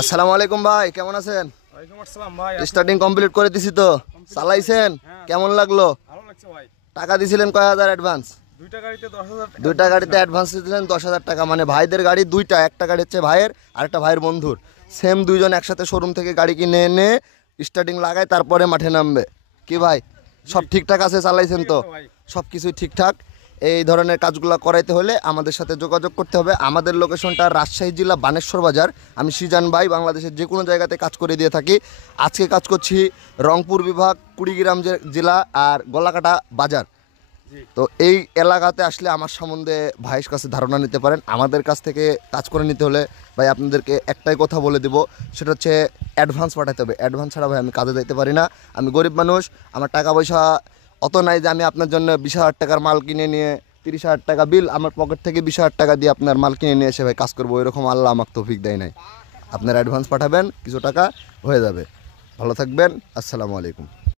আসসালামু আলাইকুম ভাই, কেমন আছেন? ওয়ালাইকুম আসসালাম ভাই। স্টার্টিং কমপ্লিট করে দিছি তো, চালাইছেন? কেমন লাগলো? ভালো লাগছে ভাই। টাকা দিছিলেন কয় হাজার অ্যাডভান্স? দুইটা গাড়িতে 10,000 টাকা। দুইটা গাড়িতে অ্যাডভান্স দিয়েছিলেন 10,000 টাকা। মানে ভাইদের গাড়ি দুইটা, একটা গাড়ি হচ্ছে ভাইয়ের আর একটা ভাইয়ের বন্ধুর। সেম দুইজন একসাথে শোরুম থেকে গাড়ি কিনে এনে স্টার্টিং লাগায় তারপরে মাঠে নামবে। কি ভাই সব ঠিকঠাক আছে? চালাইছেন তো? ভাই সব কিছুই ঠিকঠাক। এই ধরনের কাজগুলো করাইতে হলে আমাদের সাথে যোগাযোগ করতে হবে। আমাদের লোকেশনটা রাজশাহী জেলা বানেশ্বর বাজার। আমি সিজান ভাই, বাংলাদেশের যে কোনো জায়গাতে কাজ করে দিয়ে থাকি। আজকে কাজ করছি রংপুর বিভাগ, কুড়িগ্রাম জেলা আর গলাকাটা বাজার। তো এই এলাকাতে আসলে আমার সম্বন্ধে ভাইয়ের কাছে ধারণা নিতে পারেন। আমাদের কাছ থেকে কাজ করে নিতে হলে ভাই আপনাদেরকে একটাই কথা বলে দেবো, সেটা হচ্ছে অ্যাডভান্স পাঠাতে হবে। অ্যাডভান্স ছাড়া ভাই আমি কাজে যাইতে পারি না। আমি গরিব মানুষ, আমার টাকা পয়সা অত নাই যে আমি আপনার জন্য 20,000 টাকার মাল কিনে নিয়ে 30,000 টাকা বিল আমার পকেট থেকে 20,000 টাকা দিয়ে আপনার মাল কিনে নিয়ে এসে ভাই কাজ করবো। এরকম আল্লাহ আমাকে তৌফিক দেয় নাই। আপনার অ্যাডভান্স পাঠাবেন, কিছু টাকা হয়ে যাবে। ভালো থাকবেন, আসসালামু আলাইকুম।